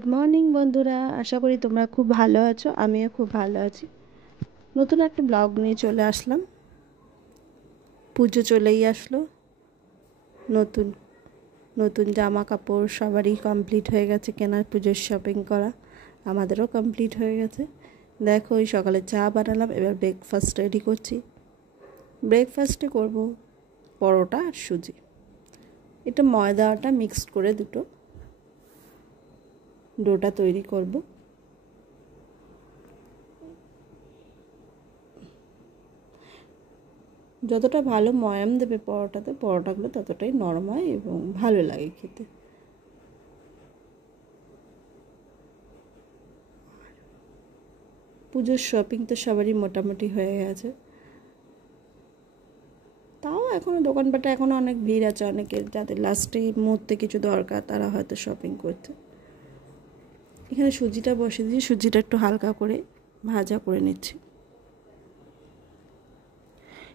Good morning বন্ধুরা, আশা করি তোমরা খুব ভালো আছো। আমিও খুব ভালো আছি। নতুন একটা ব্লগ নিয়ে চলে আসলাম। পুজো চলেই আসলো। নতুন নতুন জামা কাপড় সবারই কমপ্লিট হয়ে গেছে, কেনার পুজোর শপিং করা আমাদেরও কমপ্লিট হয়ে গেছে। দেখো, ওই সকালে চা বানালাম, এবার ব্রেকফাস্ট রেডি করছি। ব্রেকফাস্টে করব পরোটা আর সুজি। এটা ময়দাটা মিক্সড করে দুটো ডোটা তৈরি করব। যতটা ভালো ময়াম দেবে পরোটাগুলো ততটাই নরম হয় এবং ভালো লাগে খেতে। পুজোর শপিং তো সবারই মোটামুটি হয়ে গেছে, তাও এখনও দোকানপাটে এখনও অনেক ভিড় আছে। অনেকের যাদের লাস্টে মুহূর্তে কিছু দরকার তারা হয়তো শপিং করছে। এখানে সুজিটা বসে দিয়ে সুজিটা একটু হালকা করে ভাজা করে নিচ্ছি।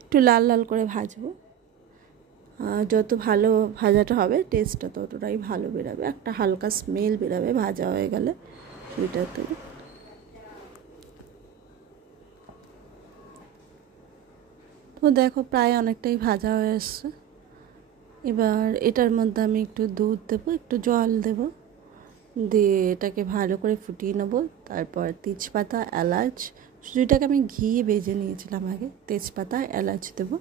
একটু লাল লাল করে ভাজবো। যত ভালো ভাজাটা হবে টেস্টটা ততটাই ভালো বেরোবে, একটা হালকা স্মেল বেরোবে ভাজা হয়ে গেলে সুজিটার থেকে। তো দেখো, প্রায় অনেকটাই ভাজা হয়ে এসছে। এবার এটার মধ্যে আমি একটু দুধ দেবো, একটু জল দেবো, দিয়ে এটাকে ভালো করে ফুটিয়ে নেবো। তারপর তেজপাতা, এলাচ, সুজিটাকে আমি ঘি ভেজে নিয়েছিলাম আগে, তেজপাতা এলাচ দেবো,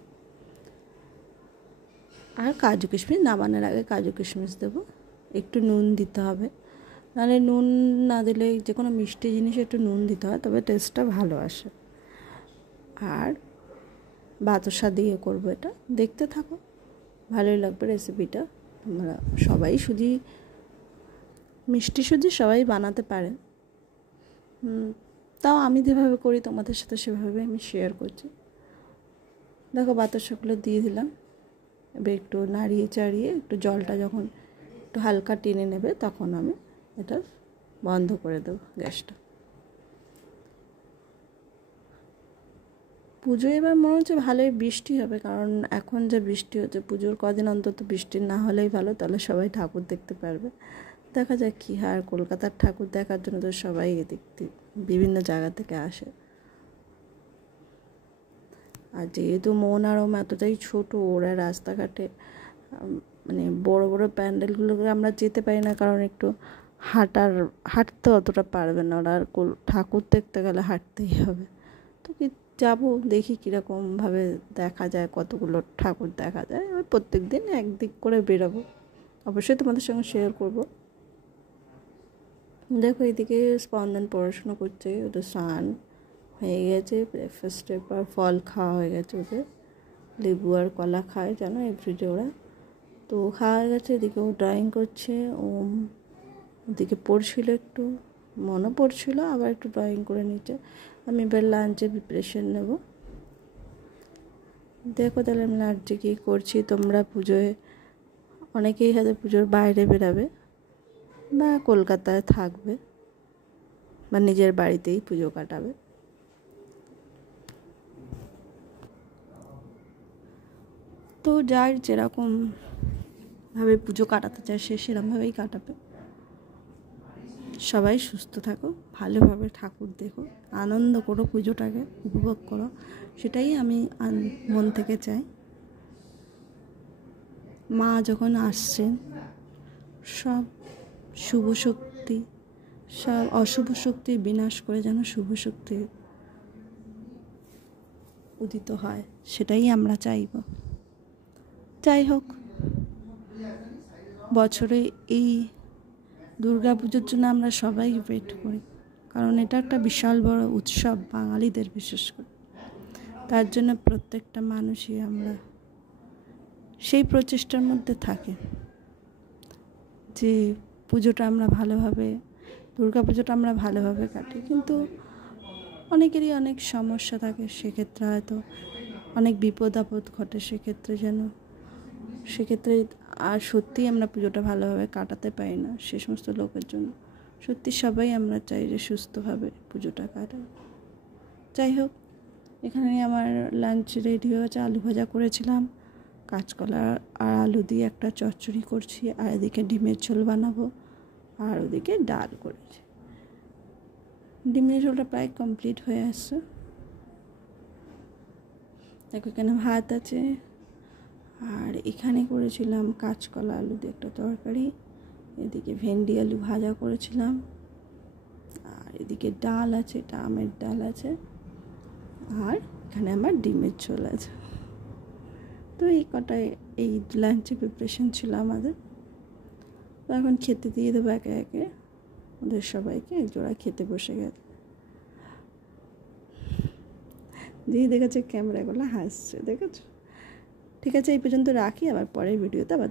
আর কাজু কিশমিশ, নামানোর আগে কাজু কিশমিশ দেবো। একটু নুন দিতে হবে, নাহলে নুন না দিলে যে কোনো মিষ্টি জিনিসে একটু নুন দিতে হয়, তবে টেস্টটা ভালো আসে। আর বাতাসা দিয়ে করবো এটা, দেখতে থাকো, ভালোই লাগবে রেসিপিটা। তোমরা সবাই সুজি, মিষ্টি সুজি সবাই বানাতে পারে, তাও আমি যেভাবে করি তোমাদের সাথে সেভাবে আমি শেয়ার করছি। দেখো, বাতাসাগুলো দিয়ে দিলাম। এবার একটু নাড়িয়ে চাড়িয়ে একটু জলটা যখন একটু হালকা টেনে নেবে তখন আমি এটা বন্ধ করে দেবো গ্যাসটা। পুজো এবার মনে হচ্ছে ভালোই বৃষ্টি হবে, কারণ এখন যে বৃষ্টি হচ্ছে, পুজোর কদিন অন্তত বৃষ্টি না হলেই ভালো, তাহলে সবাই ঠাকুর দেখতে পারবে। দেখা যাক কী হয়। আর কলকাতার ঠাকুর দেখার জন্য তো সবাই দেখতে বিভিন্ন জায়গা থেকে আসে। আর যেহেতু মন আর ওম এতটাই ছোটো, ওরা রাস্তাঘাটে মানে বড় বড় প্যান্ডেলগুলোকে আমরা যেতে পারি না, কারণ একটু হাঁটতে অতটা পারবে না ওরা। আর ঠাকুর দেখতে গেলে হাঁটতেই হবে। তো কি যাবো, দেখি কীরকমভাবে দেখা যায়, কতগুলো ঠাকুর দেখা যায়। ওই প্রত্যেক দিন একদিক করে বেরোবো, অবশ্যই তোমাদের সঙ্গে শেয়ার করব। দেখো, এদিকে স্পন্দন পড়াশুনো করছে, ওদের স্নান হয়ে গেছে, ব্রেকফাস্টের পর ফল খাওয়া হয়ে গেছে ওদের। লেবু আর কলা খায় জানো এভরিডে ওরা, তো খাওয়া হয়ে গেছে। এদিকে ও ড্রয়িং করছে, ও ওদিকে পড়ছিল, একটু মনও পড়ছিল, আবার একটু ড্রয়িং করে নিচ্ছে। আমি এবার লাঞ্চের প্রিপারেশন নেব। দেখো তাহলে আমি লাঞ্চে কী করছি। তোমরা পুজোয় অনেকেই হয়তো পুজোর বাইরে বেরাবে বা কলকাতায় থাকবে বা নিজের বাড়িতেই পুজো কাটাবে। তো যার যেরকমভাবে পুজো কাটাতে চায় সে সেরকমভাবেই কাটাবে। সবাই সুস্থ থাকো, ভালোভাবে ঠাকুর দেখো, আনন্দ করো, পুজোটাকে উপভোগ করো, সেটাই আমি মন থেকে চাই। মা যখন আসছেন, সব শুভ শক্তি, সব অশুভ শক্তির বিনাশ করে যেন শুভ শক্তি উদিত হয়, সেটাই আমরা চাইব। যাই হোক, বছরে এই দুর্গা পুজোর জন্য আমরা সবাই ওয়েট করি, কারণ এটা একটা বিশাল বড় উৎসব বাঙালিদের, বিশেষ করে। তার জন্য প্রত্যেকটা মানুষই আমরা সেই প্রচেষ্টার মধ্যে থাকি যে পুজোটা আমরা ভালোভাবে, দুর্গা পুজোটা আমরা ভালোভাবে কাটি। কিন্তু অনেকেরই অনেক সমস্যা থাকে, সেক্ষেত্রে হয়তো অনেক বিপদ আপদ ঘটে, সেক্ষেত্রে আর সত্যিই আমরা পুজোটা ভালোভাবে কাটাতে পারি না সে সমস্ত লোকের জন্য। সত্যি সবাই আমরা চাই যে সুস্থভাবে পুজোটা কাটাই। যাই হোক, এখানে আমার লাঞ্চ রেডি হয়ে গেছে। আলু ভাজা করেছিলাম, কাঁচকলা আর আলু দিয়ে একটা চচ্চড়ি করছি, আর এদিকে ডিমের ঝোল বানাবো। আর ওদিকে ডাল করেছি। ডিমের ঝোলটা প্রায় কমপ্লিট হয়ে আসছে। দেখো এখানে ভাত আছে, আর এখানে করেছিলাম কাঁচকলা আলু দিয়ে একটা তরকারি, এদিকে ভেন্ডি আলু ভাজা করেছিলাম, আর এদিকে ডাল আছে, এটা আমের ডাল আছে, আর এখানে আমার ডিমের ঝোল আছে। তো এই কটায় এই লাঞ্চে প্রিপারেশন ছিল আমাদের। তো এখন খেতে দিয়ে দেবো একে একে ওদের সবাইকে। একজোড়া খেতে বসে গেছে, দিয়ে দেখেছে ক্যামেরাগুলো হাসছে, দেখেছো। ঠিক আছে, এই পর্যন্ত রাখি, আবার পরের ভিডিওতে আবার